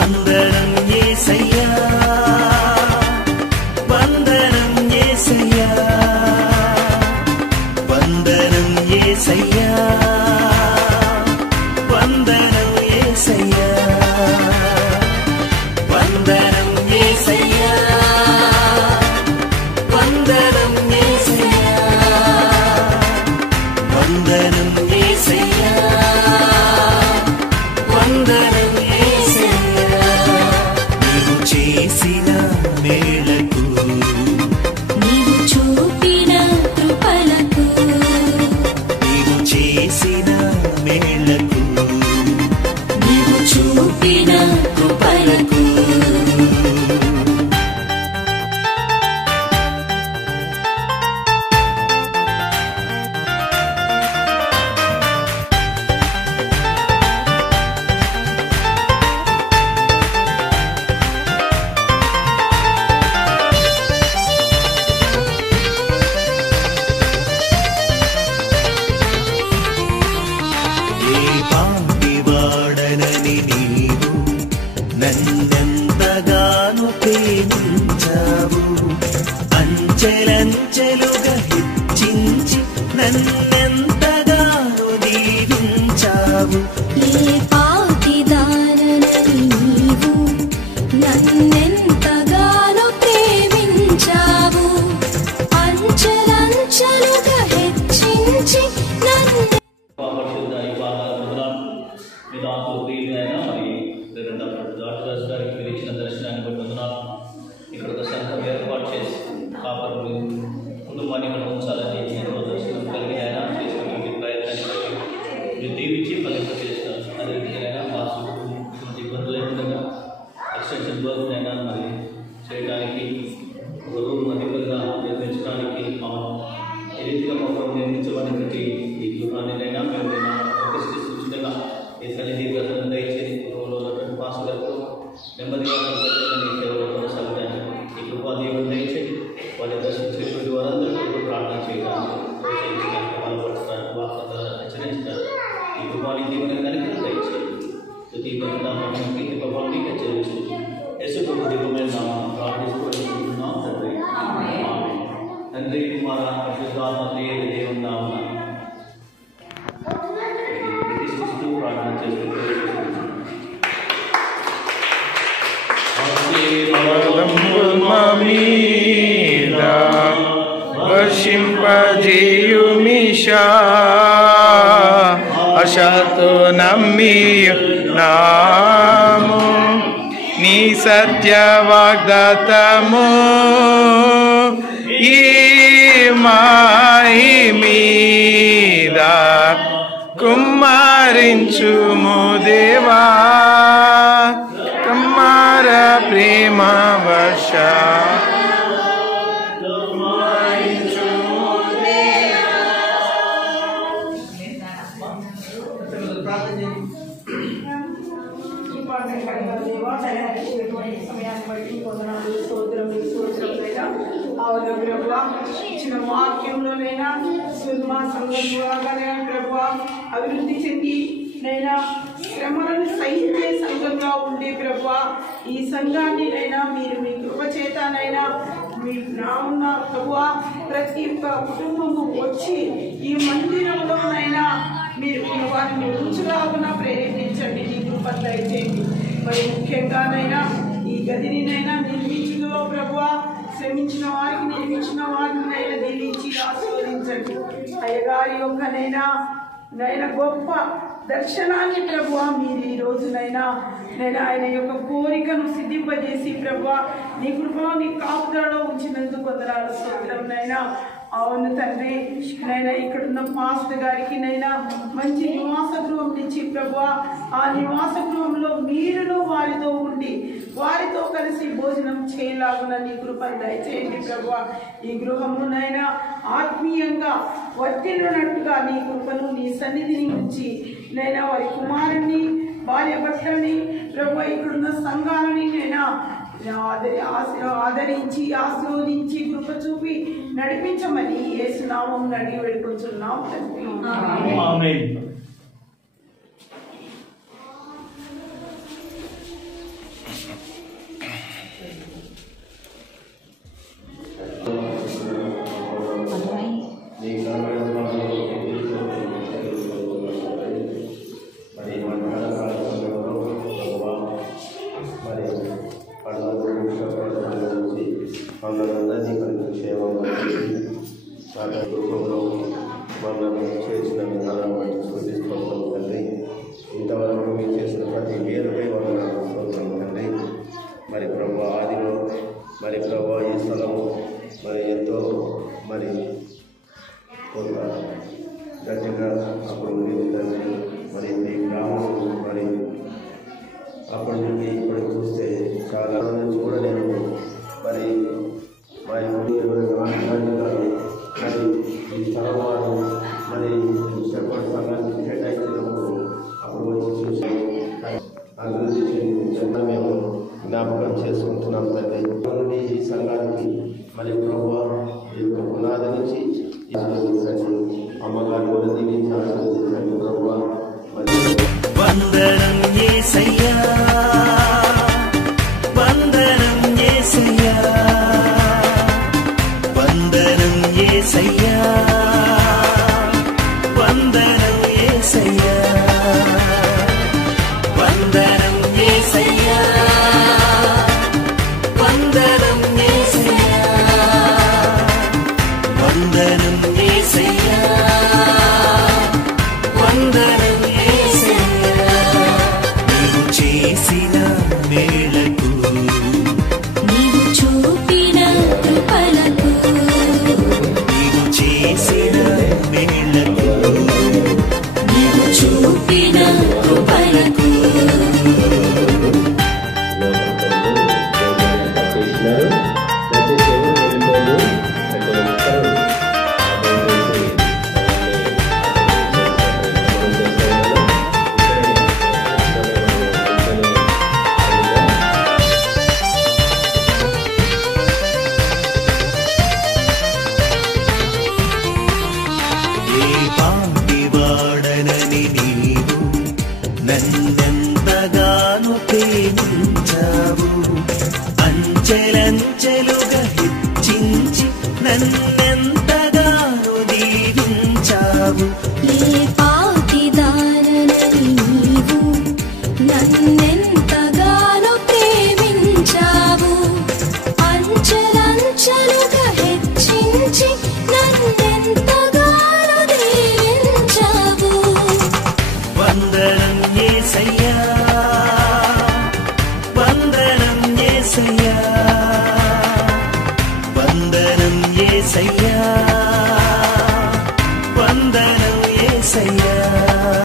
వందనం యేసయ్యా, వందనం యేసయ్యా, వందనం యేసయ్యా, వందనం యేసయ్యా, వందనం యేసయ్యా, వందనం యేసయ్యా, వందనం యేసయ్యా, వందనం యేసయ్యా. నీవు చేసిన మేలకు, నీవు చూపిన కృపలకు, నీవు చేసిన మేలకు, నీవు చూపిన కృపలకు. ఏ పాపి వాడనని నీవు నన్నెంతగానో ప్రేమించావు, అంచెలంచెలుగా హెచ్చించి నన్నెంతగానో దీవించావు. ఏ పాపిదానని నీవు నన్నెంతగానో ప్రేమించావు, అంచెలంచెలుగా హెచ్చించి నన్ను పరిశుద్ధ ఈ వందనాలు. మీ దాంతో ప్రియులైన మరి డాక్టర్ గారికి మీరు ఇచ్చిన దర్శనాన్ని బట్టి వందనాలు. ఇక్కడ ఒక సంఘం ఏర్పాటు చేసి కాపరులు కుటుంబాన్ని ఇక్కడ ఉంచాలని ఎంతో దర్శనం కలిగి ఆయన చేసుకునే ప్రయత్నాన్ని బట్టి మీరు దీవించి ఫలింప చేస్తారు. అదేవిధంగా మాకు ఇబ్బందులు లేకుండా ఎక్స్టెన్షన్ వర్క్ అయినా మరి చేయడానికి ఒక రూమ్ అధికంగా నిర్మించడానికి ఏ రీతిగా మొత్తం నిర్మించబడినటువంటి ఈ గృహాన్నినైనా మేము ప్రతిష్ఠిస్తుండగా ఈ సన్నిధిగా దయచేసి గృహంలో ఉన్నటువంటి పాస్టర్లకు నెమ్మదిగా సేవలో కొనసాగడానికి ఈ కృపా దేవుడు దయచేసి వాళ్ళని దర్శించేటువంటి వారందరూ ప్రార్థన చేయడానికి బలపరచడానికి వార్త హెచ్చరించడానికి ఈ కృపాని దేవుని కనుక దయచేసి ప్రతి పరిణామానికి ప్రభావిగా చెల్లిస్తుంది. యశుప్రభు దివ్యమైన నామమున ప్రార్థిస్తున్నాం తండ్రి. ఆమేన్. తండ్రి కుమార పరిశుద్ధాత్మ దేవుని నామమున ప్రతిష్ఠిస్తూ ప్రార్థన చేస్తున్నాం. మీద వర్షింపజేయుమిషా అశతో నమ్మియున్నాము నీ సత్య వాగ్దాతము ఈ మాయి మీద కుమ్మరించుము దేవా కుమార ప్రేమ వర్ష ఇచ్చిన వాక్యంలోనైనా మా సంఘంలోనే ప్రభు అభివృద్ధి చెంది నైనా శ్రమలను సహించే సంఘంగా ఉండే ప్రభు ఈ సంఘాన్ని నైనా మీరు మీ కృప చేతనైనా మీ నాన్న ప్రభు ప్రతి ఒక్క కుటుంబము వచ్చి ఈ మందిరంలోనైనా మీరు వారిని రుచులాగున ప్రేరేపించండి. నీ కృప దయచేయండి. మరి ముఖ్యంగానైనా ఈ గదినినైనా నిర్మించులో ప్రభు శ్రమించిన వారికి నిర్మించిన వారిని దీవించి ఆశీర్వదించండి. అయ్యగారి యొక్కనైనా గొప్ప దర్శనాన్ని ప్రభువా మీరు ఈ రోజునైనా ఆయన యొక్క కోరికను సిద్ధింపజేసి ప్రభువా నీ కృపలో నీ కాపుదలలో ఉంచినందుకు వందనాలు స్తోత్రం నైనా. అవును తండ్రి నైనా ఇక్కడున్న పాస్టర్ గారికి నైనా మంచి నివాస గృహం నుంచి ప్రభువా ఆ నివాస గృహంలో మీరును వారితో ఉండి వారితో కలిసి భోజనం చేయలాగున నీ కృపను దయచేయండి ప్రభువా. ఈ గృహమునైనా ఆత్మీయంగా వర్తిల్లునట్టుగా నీ కృపను నీ సన్నిధిని ఉంచి నైనా వారి కుమారుణ్ణి భార్య భర్తని ప్రభువా ఇక్కడున్న సంఘాలని నైనా ఆదరించి ఆశీర్వదించి కృప చూపి నడిపించమని యేసు నామమున అడిగి వేడుకొంచున్నాం తండ్రి. ఆమేన్. మమ్మల్ని మనకు క్షేమంగా వాళ్ళ రూపంలో మమ్మల్ని చేసిన విధానం బట్టి స్తుతిస్తున్నాం తండ్రి. ఇంతవరకు మీరు చేసిన ప్రతి మేలుపై వందనాలు తండ్రి. మరి ప్రభు ఆదిలో మరి ప్రభు ఈ స్థలము మరి ఎంతో మరి కొంత గట్టిగా అప్పుడు ఉండేది తండ్రి. మరి మీ గ్రామం మరి అప్పటి నుండి ఇప్పుడు చూస్తే చాలా నుంచి కూడా నేను మరి మా రాష్ట్రాన్ని గారు మరి ఈ స్థలం వారు మరి చెప్పండి సంఘానికి కేటాయించినప్పుడు అప్పుడు వచ్చి చూసి అభివృద్ధి చెందిన మేము జ్ఞాపకం చేసుకుంటున్నాం తండ్రి. నుండి ఈ సంఘానికి మరి ప్రభు ఈ యొక్క పునాది నుంచి అమ్మగారు కూడా దీవించి ఆశీర్వదించండి ప్రభు. మరి వందనం యేసయ్యా, వందనం యేసయ్యా, వందనం యేసయ్యా, వందనం యేసయ్యా, వందనం యేసయ్యా, వందనం యేసయ్యా, వందనం యేసయ్యా, వందనం యేసయ్యా. నీవు చేసిన మేలకు, నీవు చూపిన కృపలకు, నీవు చేసిన మేలకు, నీవు చూపిన కృపలకు ఏ పాపి వాడనని నీవు నన్నెంతగానో ప్రేమించావు. అంచెలంచెలుగా హెచ్చించి నన్నెంతగానో దీవించావు. ఏ పాటిదానని నీవు నన్నెంతగానో ప్రేమించావు. అంచెలంచెలుగా హెచ్చించి నన్నెంతగానో దీవించావు. వందనం యేసయ్యా, వందనం యేసయ్యా, వందనం యేసయ్యా, వందనం యేసయ్యా.